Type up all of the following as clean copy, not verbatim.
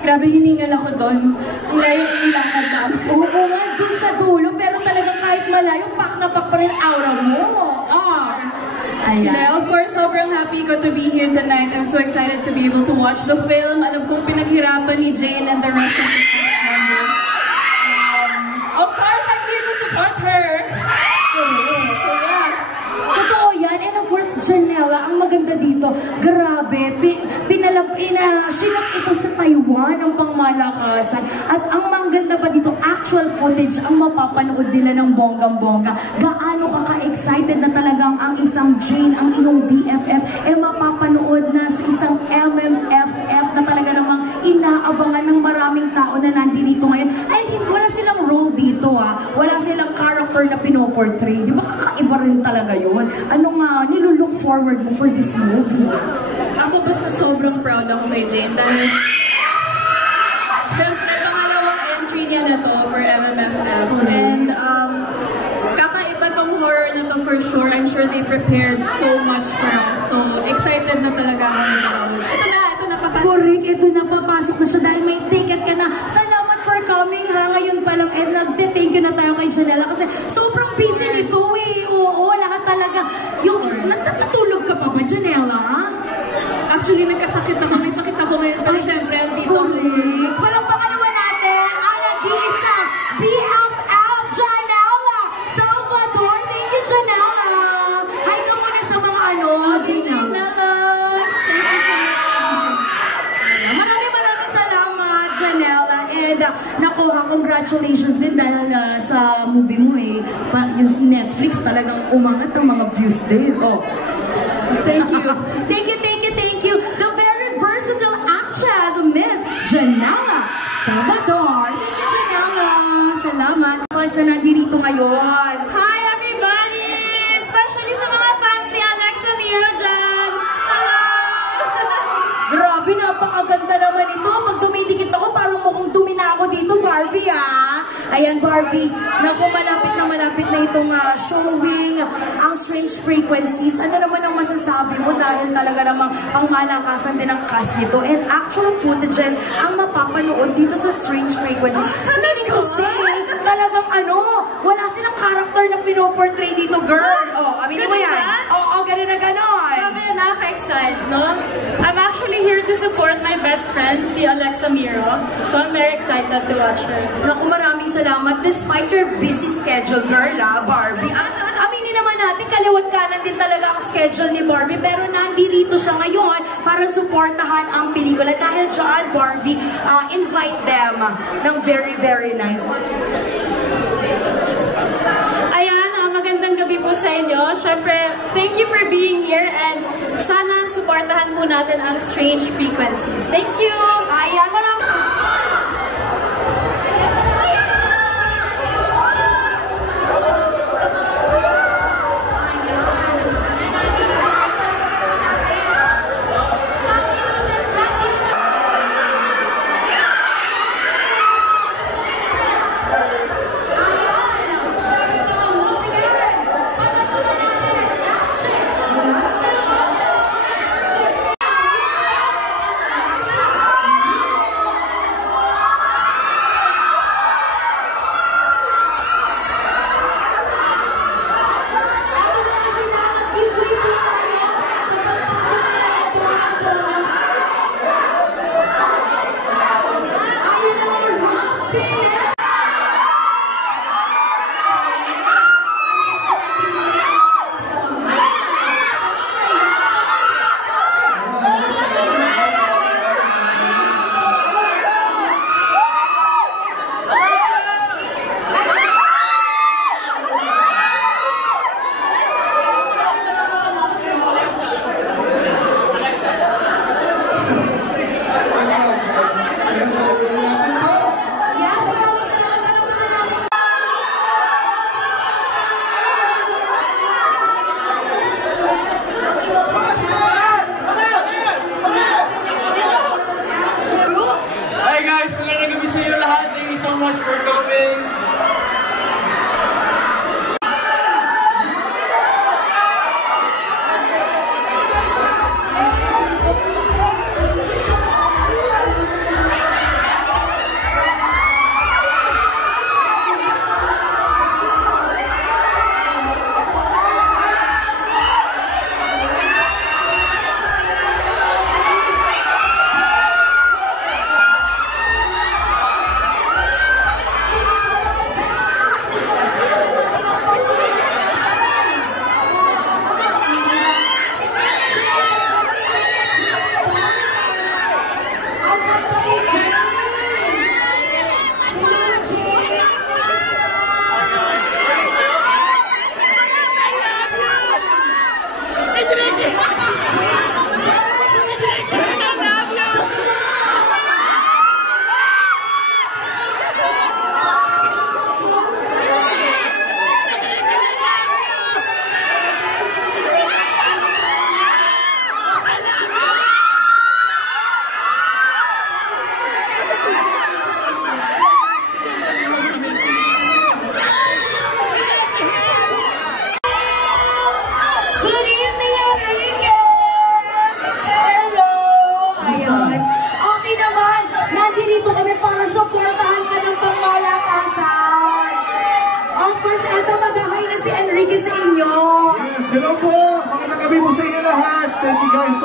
Grabe, hiningal ako doon. Ang layo ng ilakad namin. Oo nga, doon sa dulo, pero talagang kahit malayo, pak na pak pa rin aura mo. Ayan. Of course, sobrang happy ko to be here tonight. I'm so excited to be able to watch the film. Alam kong pinaghirapan ni Jane and the rest of the cast members. Of course, I'm here to support her. So yeah. Totoo yan. And of course, Janela, ang maganda dito, grabe, sinap ito sa Taiwan, ang pangmalakasan. At ang maganda pa dito, actual footage ang mapapanood nila ng bonggang-bongga. Gaano ka ka-excited na talagang ang isang Jane, ang iyong BFF, mapapanood na sa isang MMFF na talaga namang inaabangan ng maraming tao na nandito ngayon. Ay, wala silang role dito wala silang character na pinoportray. Di ba kakaiba rin talaga yun? Ano nga, nilulook forward mo for this movie? Ako basta sobrang proud ako kay Jane dahil siyempre pangalawang entry niya na to for MMFF. And kakaiba tong horror na to for sure. I'm sure they prepared so much for us. So excited na talaga ako nito. Ito na papasok. Correct, ito na papasok na siya dahil may ticket ka na. Salamat for coming ngayon pa lang. And nagte-thank you na tayo kay Janela kasi sobrang busy nito Oo, wala ka talaga. Yung, nagtatulog ka pa ba, Janela? Actually, nagkasakit ako. May sakit ako ngayon. Pero syempre, andito. Correct. Walang baka naman natin ang nag-iisa BFF Janela Salvador. Thank you, Janela. Hi ka muna sa mga Janela. Maraming salamat, Janela. And nakuha, congratulations din dahil sa movie mo yung Netflix talagang umangat ang mga views din. Thank you. Thank you. The very versatile actress, Miss Janela Salvador. Thank you, Janela. Salamat. Kasi nandito ngayon. Hi, everybody! Especially sa mga fans ni Alexa Miro dyan. Hello! Grabe, napakaganda naman ito. Pag dumidikit ako, parang mukhang dumi na ako dito, Barbie, Ayan, Barbie. Naku, malapit na itong showing ang Strange Frequencies. Ano naman ang masasabi mo dahil talaga namang ang malakasan din ang cast nito and actual footages ang mapapanood dito sa Strange Frequencies. Meaning to say, talagang wala silang character na pinoportray dito, girl. Aminin mo yan. Ganun na ganon. Grabe, nakaka-excite, no? I'm actually here to support my best friend, si Alexa Miro. So I'm very excited to watch her. Naku, maraming salamat. Despite your busy schedule, girl, Barbie. Aminin naman natin, kaliwat kanan din talaga ang schedule ni Barbie. Pero nandito siya ngayon para supportahan ang pelikula. Dahil dyan, Barbie, invite them ng very, very nice. Ayan, magandang gabi po sa inyo. Siyempre, thank you for being here and sana supportahan po natin ang Strange Frequencies. Thank you! Ayan, maraming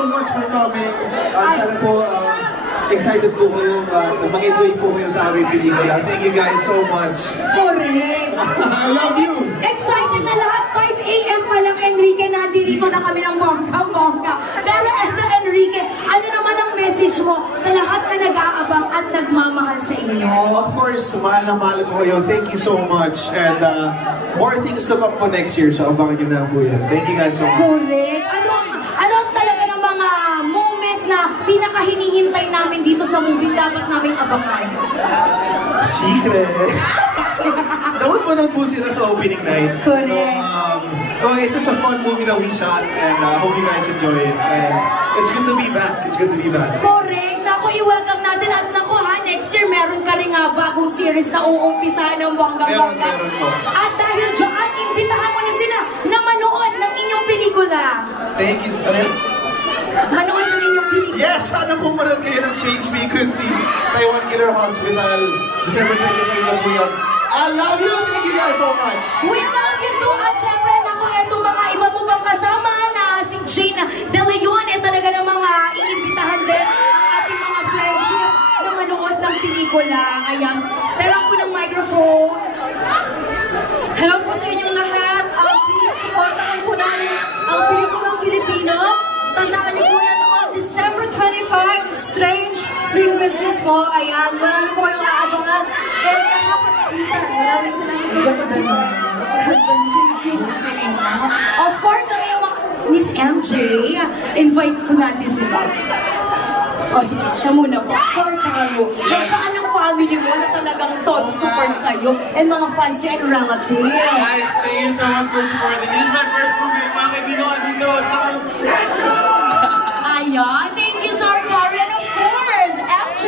so much for coming. Sana po, excited po kayo, mag-enjoy po kayo sa aming pelikula. Thank you guys so much. Correct. I love you. Excited na lahat. 5 a.m. pa lang, Enrique. Nandirito na kami ng bongga-bongga. Pero eto, Enrique, ano naman ang message mo sa lahat na nag-aabang at nagmamahal sa inyo? Of course, mahal na mahal ko kayo. Thank you so much. And more things to come po next year. So, abangan nyo na po yan. Thank you guys so much. Correct. Ano talaga ng mga moment na pinaka-hinihintay namin dito sa movie dapat namin abangan? Secret. Dapat mo nang po sila sa opening night. Correct. It's just a fun movie that we shot and hope you guys enjoy it. And it's good to be back. It's good to be back. Correct. Naku, i-welcome natin at naku ha, next year meron ka rin nga bagong series na uumpisahan ng bongga-bongga. Meron po. At dahil dyan, imbitahan mo na sila na manood ng inyong pelikula. Thank you. Manood ng inyong pelikula. Yes, sana po manood kayo ng Strange Frequencies, Taiwan Killer Hospital, December 23 na po yan. I love you! Thank you guys so much! We love you too! At syempre, naku, etong mga iba mo bang kasama na si Jane De Leon, talaga ng mga iimbitahan din ang ating mga friendship na manood ng pelikula. Ayan, pero po ng microphone. Hello po sa inyong lahat. Please supportahan po namin ang pelikulang Pilipino. Tandaan niyo po yan on December 25, Strange Frequencies po. Ayan, marami po kayong aabangan. And nakakakita. Maraming salamat po sa pag-support. Of course, ang iyong Miss MJ, invite po natin sila. O sige, siya muna po. Sorry kayo. Saan ang family mo na talagang todo support sa'yo and mga fans niyo and relatives? Guys, thank you so much for supporting. This is my first movie. Mga kaibigan ko dito. So, ayan, thank you, Sir Cory. And of course, MJ!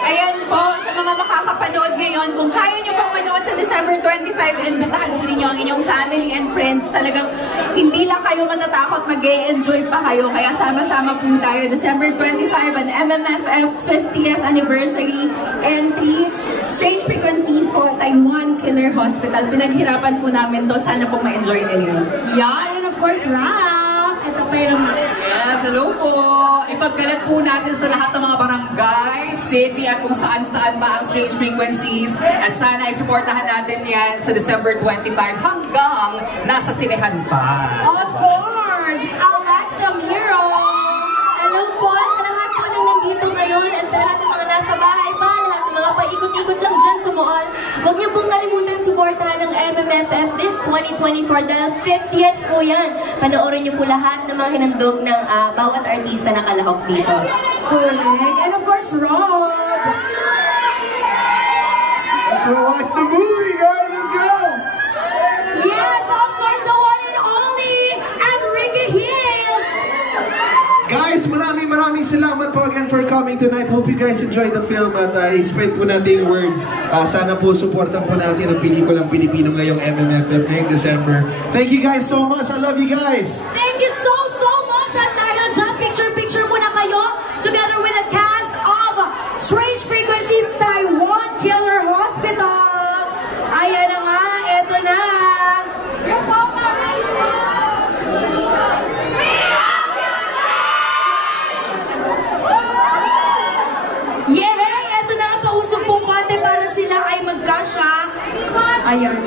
Ayan po, sa mga makakapanood ngayon, kung kaya nyo pang manood sa December 25, invitahan po ninyo ang inyong family and friends. Talagang hindi lang kayo matatakot, mag-enjoy pa kayo. Kaya sama-sama po tayo. December 25, an MMFF 50th anniversary entry. Strange Frequencies po, Taiwan Killer Hospital. Pinaghirapan po namin to. Sana po ma-enjoy ninyo. Yan, and of course, Raph! Ito pa yung Yes, hello po! Ipagkalat po natin sa lahat ng mga barangay, city at kung saan-saan pa ang Strange Frequencies. At sana ay supportahan natin yan sa December 25 hanggang nasa sinehan pa. Of course! Alexa Miro! Hello po sa lahat po na nandito ngayon at sa lahat ng mga nasa bahay pa, lahat ng mga paikot-ikot lang dyan sa mall. Huwag niyo pong kalimutan suportahan ng MMFF this 2024 dahil 50th po yan. Panoorin niyo po lahat ng mga hinandog ng bawat artista na kalahok dito. Correct! And of course, Rob! So watch the movie, guys! Let's go! Yes, of course, the one and only Enrique Hill! Guys, maraming salamat po again for coming tonight. Hope you guys enjoyed the film at i-spread po natin yung word. Sana po supportan po natin ang pelikulang Pilipino ngayong MMFF ngayong December. Thank you guys so much. I love you guys. Thank you so much! At dahil dyan, picture muna kayo together with the cast of Strange Frequencies Taiwan Killer Hospital. Ayan na nga, eto na. Yeah, eto na, pausog pong konti para sila ay magkasya. Ayan.